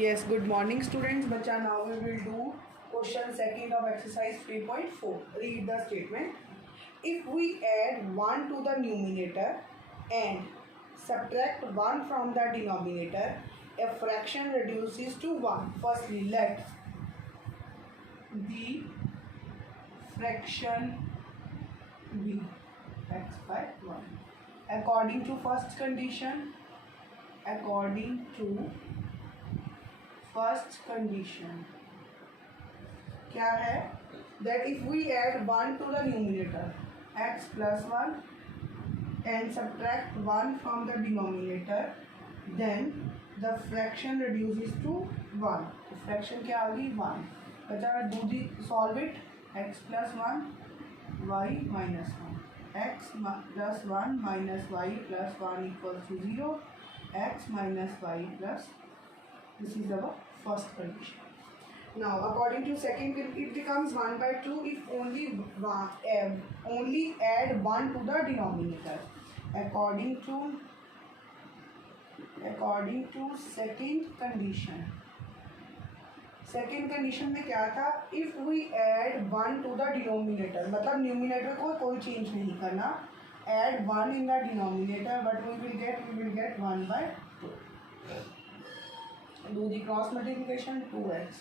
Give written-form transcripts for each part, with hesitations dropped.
Yes, good morning students. Bacha, now we will do question second of exercise 3.4. Read the statement. If we add 1 to the numerator and subtract 1 from the denominator, a fraction reduces to 1. Firstly, let the fraction be x by 1. According to first condition, क्या है that if we add 1 to the numerator x plus 1 and subtract 1 from the denominator, then the fraction reduces to 1. तो fraction क्या आ गई 1. बचा do the solve it. X plus 1 y minus 1. X plus 1 minus y plus 1 equals to 0. X minus y plus, this is our first condition. Now according to second, it becomes 1 by 2 if only add 1 to the denominator. According to second condition में क्या था, if we add 1 to the denominator, मतलब न्यूमिनेटर को कोई चेंज नहीं करना, add 1 in the denominator, but we will get 1 by 2. Do the cross multiplication. 2x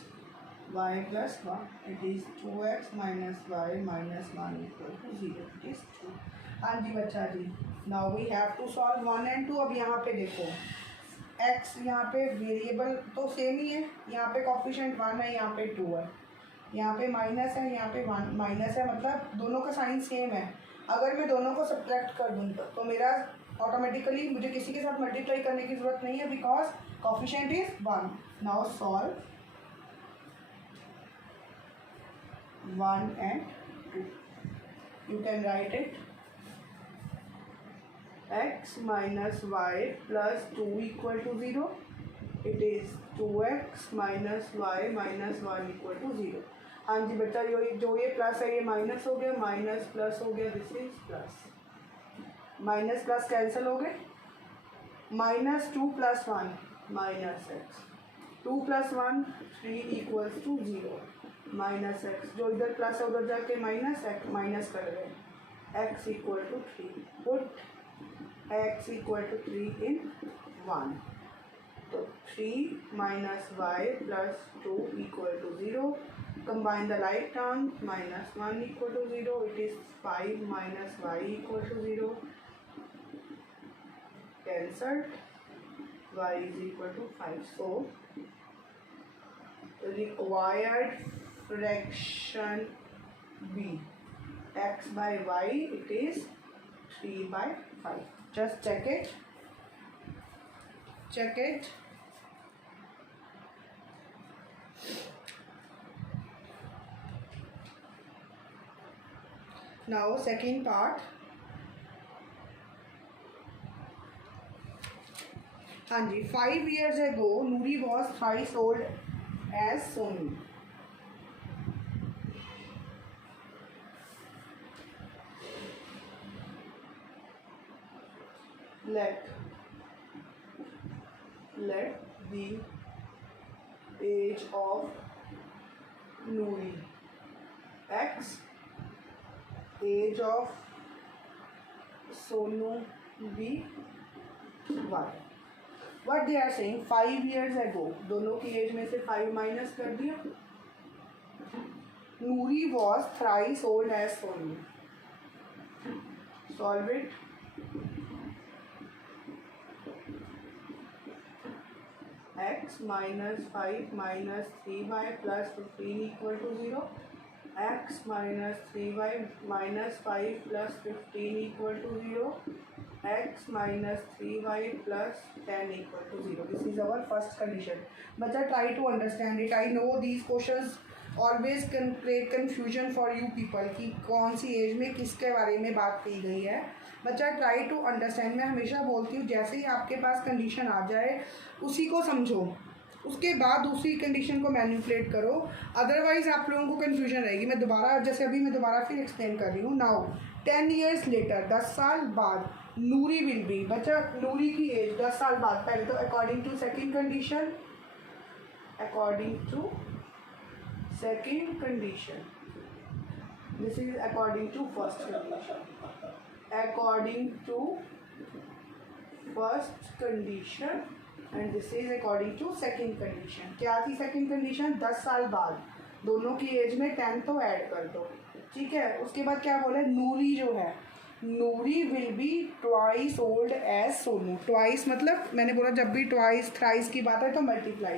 y plus 1, it is 2x minus y minus 1 equal to 0, it is 2. हाँ जी बच्चा जी, now we have to solve 1 and 2. अब यहाँ पे देखो x यहाँ पे वेरिएबल तो सेम ही है, यहाँ पे कोफिशिएंट 1 है, यहाँ पे 2 है, यहाँ पे माइनस है, यहाँ पे 1 माइनस है, मतलब दोनों का साइन सेम है. अगर मैं दोनों को सब्ट्रैक्ट कर दूँ तो मेरा ऑटोमेटिकली मुझे किसी के साथ मल्टीप्लाई करने की ज़रूरत नहीं है, because coefficient is 1. Now solve 1 and 2. You can write it x minus y plus 2 equal to 0. It is 2x minus y minus 1 equal to 0. हाँ जी बच्चा, जो ये प्लस है ये माइनस हो गया, माइनस प्लस हो गया, this is plus. Minus plus cancel हो गए. Minus 2 plus 1 minus x, 2 plus 1 3 equals to 0 minus x, जो इधर प्लस है उधर जाके माइनस एक्स माइनस कर गए, x equal to 3. Put x equal to 3 in 1. तो 3 minus y plus 2 equal to 0. Combine the like terms. Minus 1 equal to 0. It is 5 minus y equal to 0. Cancelled. Y is equal to 5. So required fraction B x by y, it is 3 by 5. Just check it. Now second part. हाँ जी, 5 years ago Nuri was thrice old as Sonu. Let the age of Nuri x, age of Sonu be y. What they are saying, 5 years ago, दोनों की एज में से 5 माइनस कर दिया. Nuri was thrice old as Sonu. Solve it. X minus 5 minus 3y plus 15 equal to 0. X minus 3y minus 5 plus 15 equal to 0. X minus 3y plus 10 equal to 0. This is our first condition. Bacha, try to understand it. I know these questions always can create confusion for you people कि कौन सी एज में किसके बारे में बात की गई है. बच्चा ट्राई टू अंडरस्टैंड. मैं हमेशा बोलती हूँ जैसे ही आपके पास कंडीशन आ जाए उसी को समझो, उसके बाद दूसरी कंडीशन को मैनिपुलेट करो, अदरवाइज आप लोगों को कन्फ्यूजन रहेगी. मैं दोबारा फिर एक्सप्लेन कर रही हूँ. नाउ 10 years later, 10 साल बाद नूरी विल बी. बच्चा नूरी की एज 10 साल बाद, पहले तो according to second condition according to second condition. This is according to first condition. According to first condition and this is according to second condition. क्या थी second condition? 10 साल बाद दोनों की एज में 10 तो ऐड कर दो, ठीक है। उसके बाद क्या बोले, नूरी जो है, Noori will be twice old as Sonu. Twice मतलब मैंने बोला जब भी ट्वाइस थ्राइस की बात है तो multiply,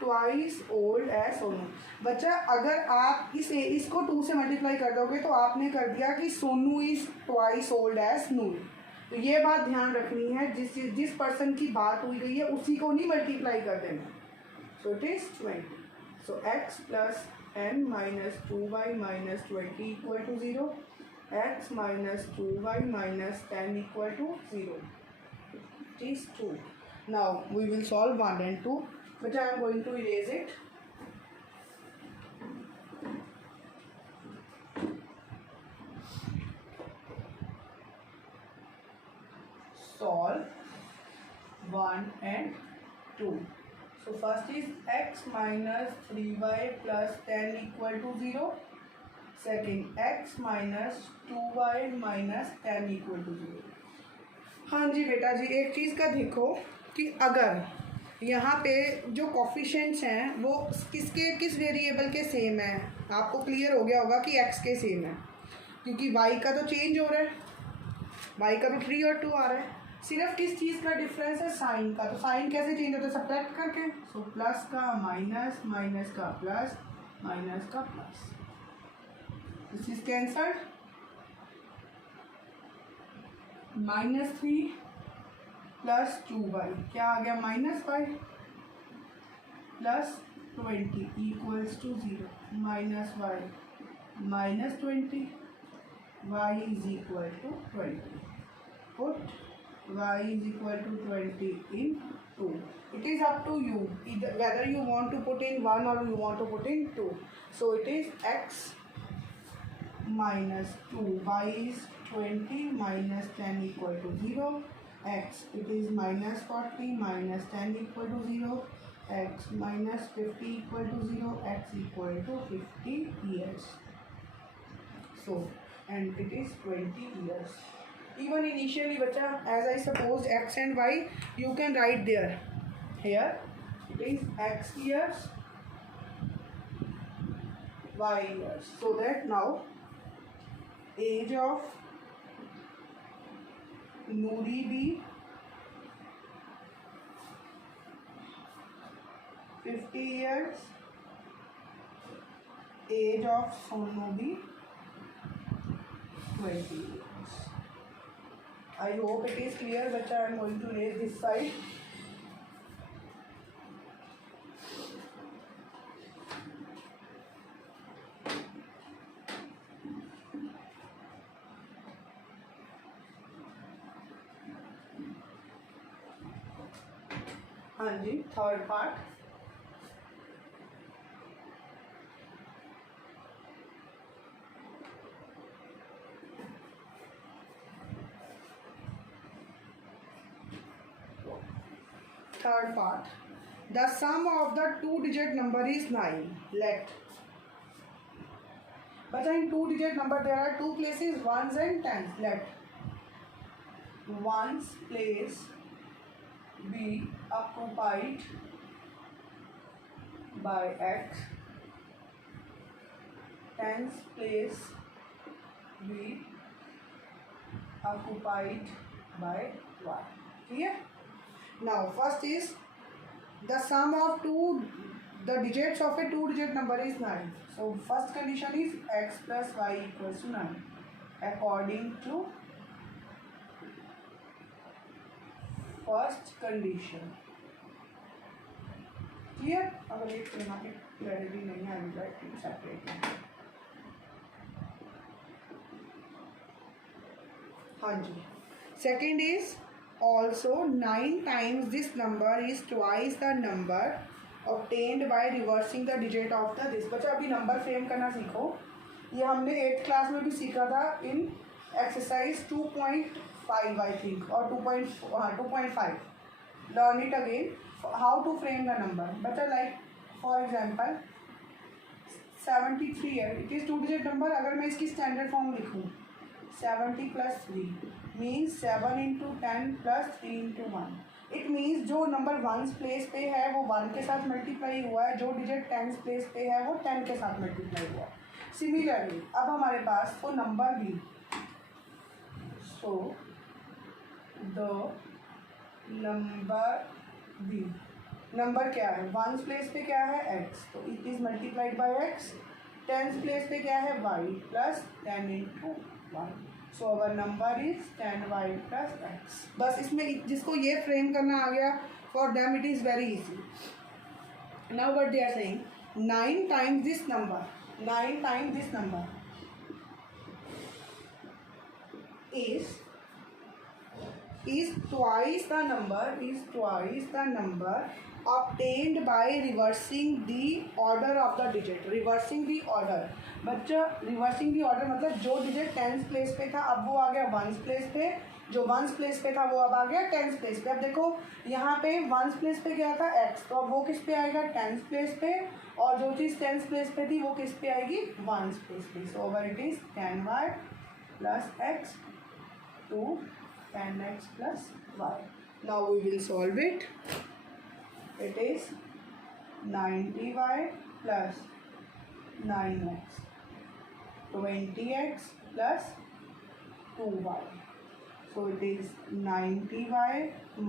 twice old as Sonu. बच्चा अगर आप इसको 2 से मल्टीप्लाई कर दोगे तो आपने कर दिया कि Sonu is twice old as Noori. तो ये बात ध्यान रखनी है, जिस पर्सन की बात हुई गई है उसी को नहीं मल्टीप्लाई कर देना। So it is 20। So x plus n minus 2y minus 20 equal to 0, x minus 2y minus 10 equal to 0. It is 2. Now we will solve 1 and 2, but I am going to erase it. Solve 1 and 2. So first is x minus 3y plus 10 equal to 0. Second x minus 2y minus 10 equal to 0. हाँ जी बेटा जी, एक चीज़ का देखो कि अगर यहाँ पे जो कोफिशिएंट्स हैं वो किस वेरिएबल के सेम है, आपको क्लियर हो गया होगा कि x के सेम है, क्योंकि y का तो चेंज हो रहा है, y का भी 3 और 2 आ रहा है। सिर्फ किस चीज़ का डिफरेंस है, साइन का। तो साइन कैसे चेंज होता है, सब्ट्रैक्ट करके। सो प्लस का माइनस, माइनस का प्लस, माइनस का plus, this is cancelled. -3 plus 2y क्या आ गया, -5 plus 20 equals to 0, minus y minus 20, y is equal to 20। Put y is equal to 20 in 2. It is up to you whether you want to put in 1 or you want to put in 2. So it is x minus 2, y is 20 minus 10 equal to 0, x it is minus 40 minus 10 equal to 0, x minus 50 equal to 0, x equal to 50 years. So and it is 20 years. Even initially bacha, as I supposed x and y, you can write there. Here it is x years, y years. So that now age of Noori be 50 years, age of Sonu be 20 years. I hope it is clear, bacha. I am going to raise this side. हाँ जी, third part. Third part, the sum of the 2-digit number is 9. Let, but in 2-digit number there are 2 places, ones and tens. Let ones place be occupied by x, tens place be occupied by y. Clear? Now first is the sum of the digits of a 2-digit number is 9. So first condition is x plus y equals to 9 according to first condition. Clear? अगर एक यहाँ पे क्लैरिटी नहीं है, I will write it separately. हाँ जी। Second is also 9 times this number is twice the number obtained by reversing the digit of the this. बच्चा अभी number frame करना सीखो। ये हमने 8th क्लास में भी सीखा था इन एक्सरसाइज 2.5 आई थिंक और 2.5। Learn it again, how to frame the number. बच्चा लाइक फॉर एग्जाम्पल 73 है, इट इज़ 2 डिजिट नंबर। अगर मैं इसकी स्टैंडर्ड फॉर्म लिखूँ 70 + 3 मीन्स 7 × 10 + 3 × 1। इट मीन्स जो नंबर वंस प्लेस पे है वो 1 के साथ मल्टीप्लाई हुआ है, जो डिजिट टेंस प्लेस पे है वो 10 के साथ मल्टीप्लाई हुआ है। सिमिलरली अब हमारे पास वो नंबर भी, सो द नंबर भी, नंबर क्या है वंस प्लेस पे क्या है x, तो it is multiplied by x। Tens place पे क्या है y + 10 × 1, सो अवर नंबर इज 10y + x। बस इसमें जिसको ये फ्रेम करना आ गया, for them it is very easy. Now what they are saying 9 times this number, 9 times this number is twice the number obtained by reversing the order of the digit। reversing the order बच्चा, reversing the order मतलब जो digit tens place पे था अब वो आ गया ones place पे, जो वंस प्लेस पे था वो अब आ गया टेंस प्लेस पे। अब देखो यहाँ पे वंस प्लेस पे क्या था x, तो अब वो किस पे आएगा टेंस प्लेस पे, और जो चीज़ टेंस प्लेस पे थी वो किस पे आएगी वंस प्लेस पे। So over it is 10y + x to 10x + y। Now we will solve it. It is 90y + 9x, 20x + 2y। So it is 90y -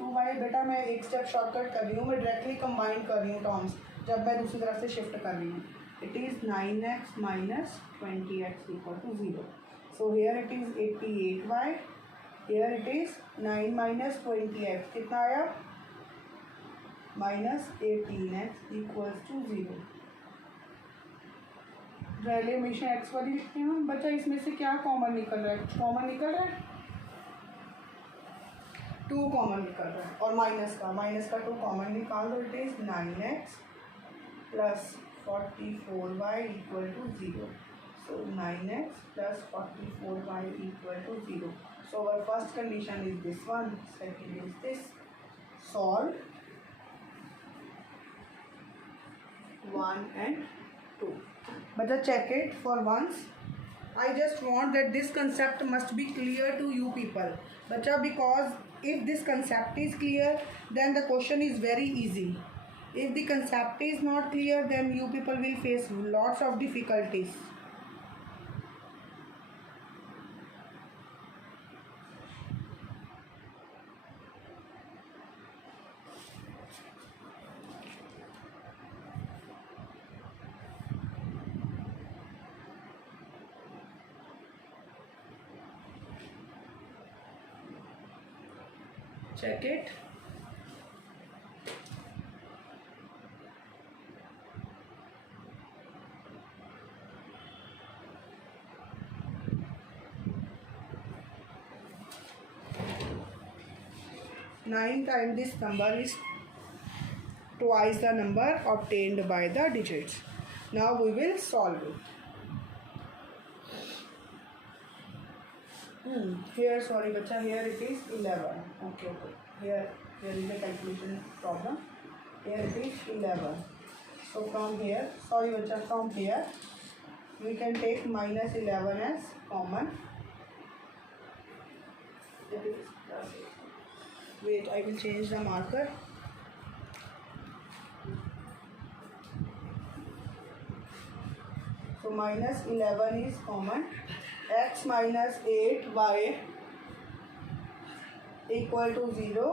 2y। बेटा मैं एक स्टेप शॉर्टकट कर रही हूँ, मैं डायरेक्टली कंबाइन कर रही हूँ टर्म्स जब मैं दूसरी तरफ से शिफ्ट कर रही हूँ। इट इज़ 9x - 20x = 0। So here it is 88y, here it is 9 - 20x, कितना आया -18x = 0। पहले हमेशा x वाली लिखते हैं हम। बच्चा इसमें से क्या कॉमन निकल रहा है, कुछ कॉमन निकल रहा है, 2 कॉमन निकल रहा है, और माइनस का 2 कॉमन निकाल दो। इट इज़ 9x + 44y = 0। So 9x + 44y = 0। So our first condition is this one, second is this। Solve 1 and 2। But check it for once। I just want that this concept must be clear to you people, bacha, because if this concept is clear then the question is very easy। If the concept is not clear then you people will face lots of difficulties। Check it। Nine times this number is twice the number obtained by the digits। Now we will solve it। Here, sorry bacha, here it is 11। Okay, here is a calculation problem। Here it is 11। So from here, sorry bacha, from here we can take -11 as common। It is wait, I will change the marker। So -11 is common। x - 8y = 0,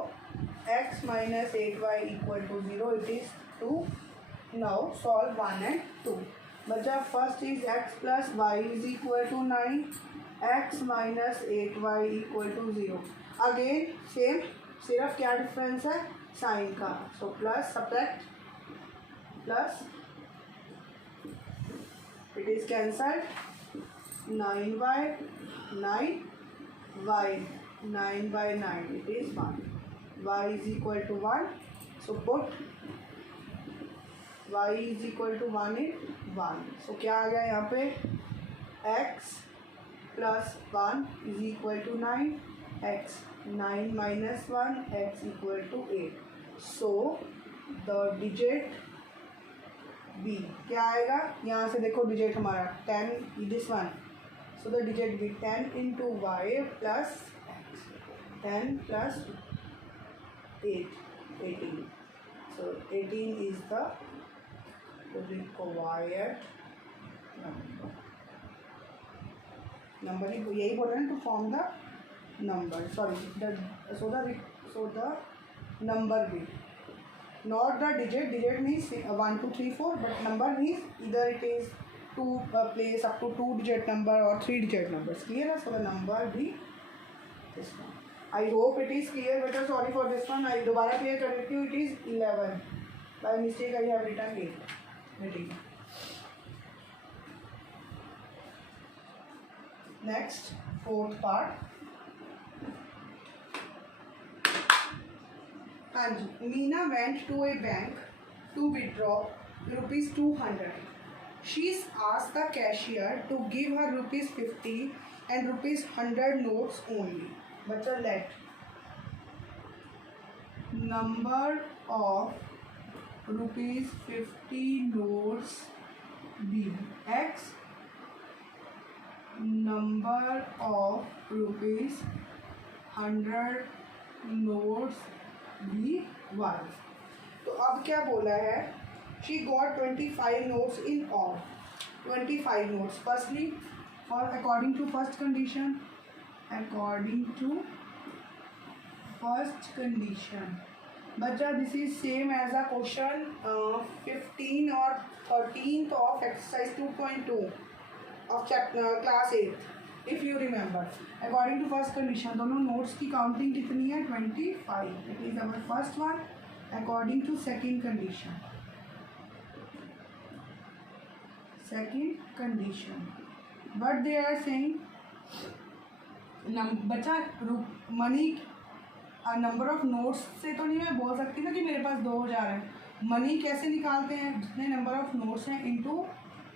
x - 8y = 0, it is 2। Now solve 1 and 2। बच्चा first is x + y = 9, x - 8y = 0। Again same, सिर्फ क्या डिफरेंस है साइन का। So plus subtract plus, it is cancelled. 9y 9y 9/9, it is 1। y = 1, so put y = 1 in 1। so क्या आ गया यहाँ पे x + 1 = 9, x 9 - 1, x = 8। so the digit बी क्या आएगा, यहाँ से देखो डिजिट हमारा 10 this one, so the digit B 10 into y plus x, 10 plus 8 18, so 18 is the required number ही यही बोल रहे हैं to form the number, sorry, so the number be not the digit means 1 2 3 4, but number means either it is two place up to 2 digit number or 3 digit numbers, clear? So the number be this one. I hope it is clear, better sorry for this one, I दोबारा clear कर देती हूँ. It is 11, by mistake I have written 8. Next, fourth part. हाँ जी, Meena went to a bank to withdraw ₹200. She asked the cashier to give her ₹50 and ₹100 notes only. बच्चा let number of ₹50 notes be x, number of ₹100 notes भी 1. तो अब क्या बोला है, she got 25 notes in all, 25 notes. Firstly for according to first condition, according to first condition बच्चा this is same as a question 15 और 13 of exercise 2.2 of chapter class 8. If you remember, according to first condition दोनों notes की counting कितनी है 25. It is our first one. According to second condition but they are saying बच्चा many number of notes से तो नहीं मैं बोल सकती ना कि मेरे पास 2000 है. मनी कैसे निकालते हैं, जितने नंबर ऑफ नोट्स हैं इंटू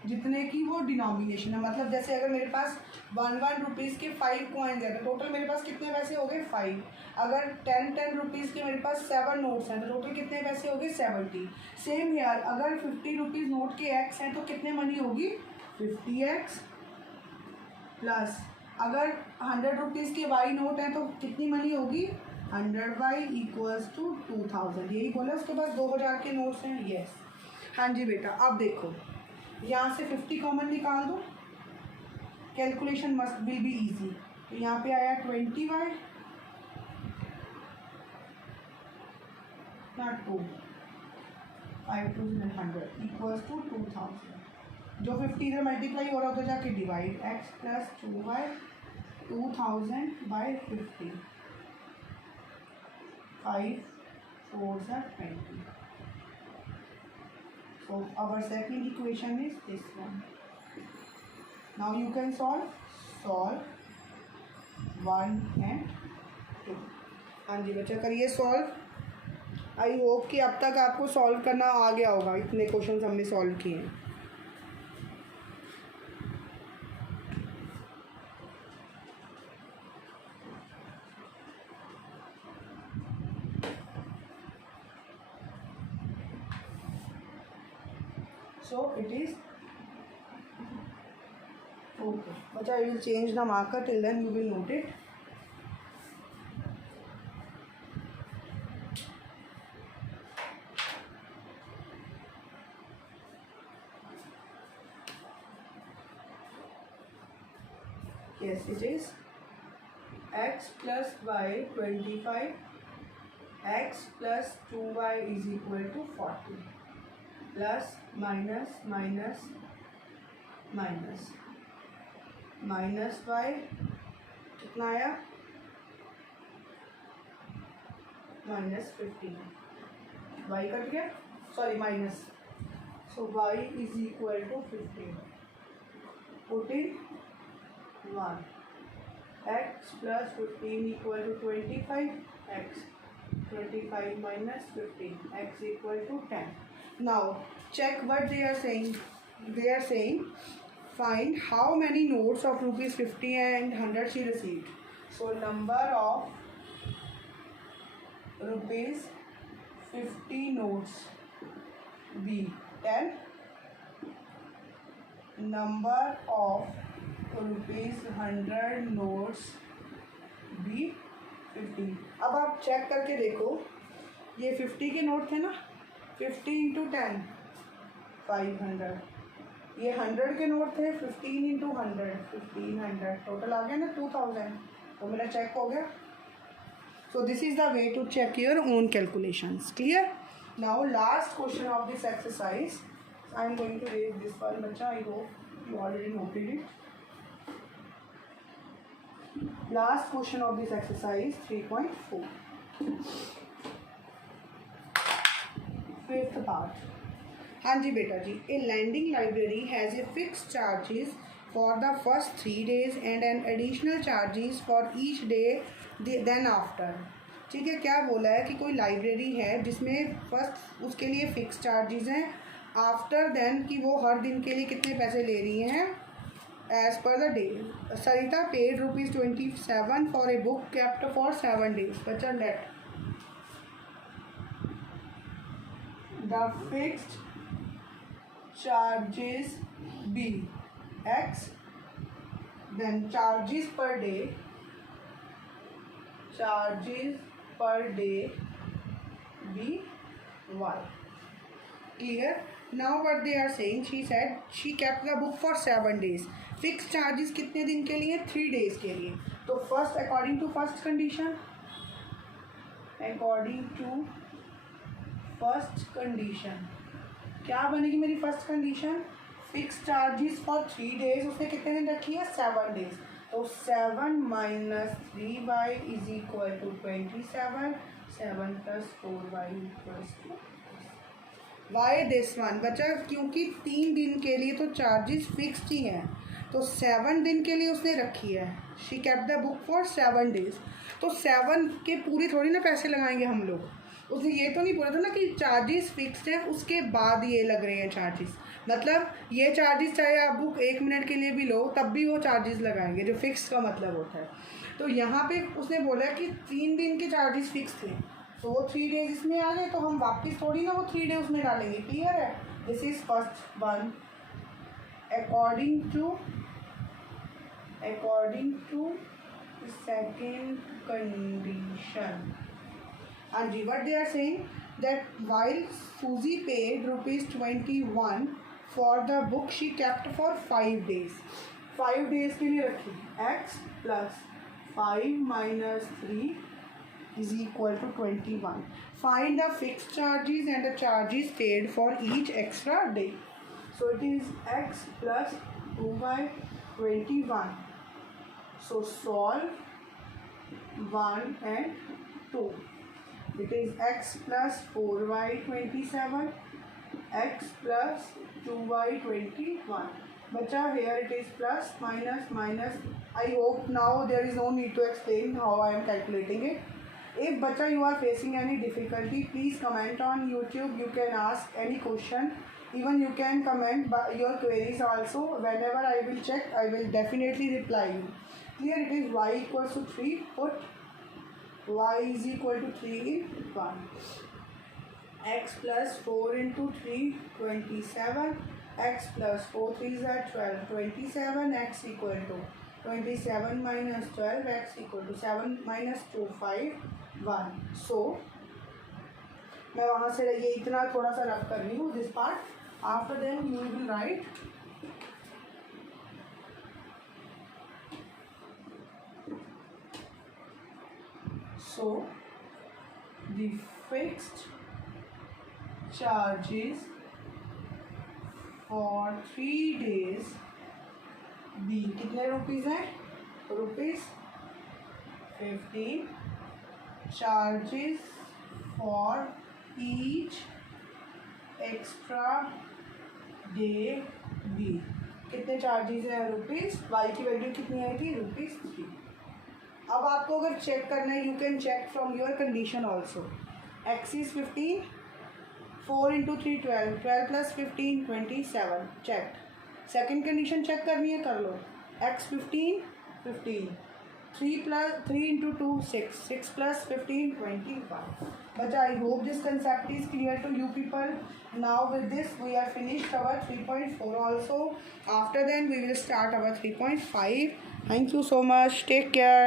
जितने की वो डिनोमिनेशन है. मतलब जैसे अगर मेरे पास 1 रुपीज़ के 5 कॉइन्स हैं तो टोटल मेरे पास कितने पैसे हो गए 5. अगर 10 रुपीज़ के मेरे पास 7 नोट्स हैं तो टोटल कितने पैसे हो गए 70. सेम हेयर, अगर 50 रुपीज़ नोट के एक्स हैं तो कितने मनी होगी 50x, प्लस अगर 100 रुपीज़ के वाई नोट हैं तो कितनी मनी होगी 100y इक्वल्स टू 2000. यही बोला उसके पास 2000 के नोट्स हैं. यस हाँ जी बेटा. अब देखो यहाँ से 50 कॉमन निकाल दो, calculation must will be easy. तो यहाँ पे आया 20y नॉट 2 5,100 इक्वल्स टू 2000. जो 50 इधर मल्टीप्लाई हो रहा होता जाके डिवाइड x प्लस 2y 2000 बाई 50, 5 4s are 20. So our second equation is this one. Now you can solve 1 and 2. हाँ जी बच्चा करिए सॉल्व. आई होप कि अब तक आपको सॉल्व करना आ गया होगा, इतने क्वेश्चंस हमने सॉल्व किए हैं. So it is okay. But I will change the marker, till then you will note it. Yes, it is x plus y 25, x plus 2y is equal to 40. Plus minus minus minus minus y कितना आया -15. Y cut गया, sorry minus. So y is equal to 15. Put in 1. x plus 15 equal to 25. x 25 minus 15, x equal to 10. Now check what they are saying. They are saying find how many notes of ₹50 and 100 she received. So number of ₹50 notes be 10, number of ₹100 notes be 50। अब आप चेक करके देखो, ये 50 के नोट थे ना, 50 इंटू 10 500, ये 100 के नोट थे, 15 इंटू 100 1500, टोटल आ गया ना 2000, तो मेरा चेक हो गया। So this is the way to check your own calculations. Clear? Now last question of this exercise. I am going to raise this one, bacha. I hope you already noted it. Last question of this exercise 3.4. Fifth part. हाँ जी बेटा जी, a lending library has a fixed charges for the first 3 days and an additional charges for each day then after. ठीक है, क्या बोला है कि कोई लाइब्रेरी है जिसमें फर्स्ट उसके लिए फ़िक्स चार्जेस हैं, आफ्टर देन कि वो हर दिन के लिए कितने पैसे ले रही हैं as per the day. Sarita paid ₹27 for a book kept for 7 days। बच्चा let the fixed charges be x, then charges per day be y. Clear? Now what they are saying, she said she kept the book for 7 days. Fixed charges कितने दिन के लिए? 3 days के लिए। तो first according to first condition क्या बनेगी मेरी first condition? Fix charges for 3 days, उसने कितने दिन रखी है? 7 days। तो 7 minus 3y is equal to 27, 7 plus 4y equals to why this one? बच्चा क्योंकि 3 दिन के लिए तो चार्जेस फिक्स्ड ही हैं, तो 7 दिन के लिए उसने रखी है। She kept the book for 7 days, तो 7 के पूरी थोड़ी ना पैसे लगाएंगे हम लोग। उसने ये तो नहीं बोला था ना कि चार्जेस फिक्स्ड हैं उसके बाद ये लग रहे हैं चार्जेस, मतलब ये चार्जेस चाहे आप बुक 1 मिनट के लिए भी लो तब भी वो चार्जेस लगाएंगे, जो फिक्स का मतलब होता है। तो यहाँ पे उसने बोला कि 3 दिन के चार्जेस फिक्स थे, तो वो 3 days इसमें आ गए, तो हम वापस थोड़ी ना वो 3 days उसमें डालेंगे। क्लियर है? This is first one. According to second condition. हाँ जी, what they are saying that while Suzy paid ₹21 for the book, she kept for 5 days. 5 days के लिए रखी x plus 5 minus 3 is equal to 21. Find the fixed charges and the charges paid for each extra day. So it is x plus 2y 21. So solve 1 and 2. It is x plus 4y 27, x plus 2y 21. Bacha, here it is plus minus minus. I hope now there is no need to explain how I am calculating it. If bacha you are facing any difficulty, please comment on YouTube. You can ask any question. Even you can comment your queries also. Whenever I will check, I will definitely reply you. Here it is y equals to 3. Put y is equal to 3 in 1. X plus 4 into 3 27, x plus 4 3s are 12 27, x equal to 27 minus 12, x equal to 7 minus 2 5 1. So मैं वहाँ से ये इतना थोड़ा सा रफ कर रही हूँ this part. After then you will write so the fixed charges for 3 days B कितने रुपीज़ हैं? ₹15. Charges for each extra day B कितने चार्जेस हैं? रुपीज़। y की वैल्यू कितनी आई थी? ₹3। अब आपको अगर चेक करना है, you can check from your condition also. x is 15, 4 into 3 12, 12 plus 15 27। Check. Second condition check करनी है, कर लो। x 15 15, 3 into 2 6, 6 plus 15 21. But I hope this concept is clear to you people. Now with this we are finished our 3.4 also. After then we will start our 3.5. Thank you so much. Take care.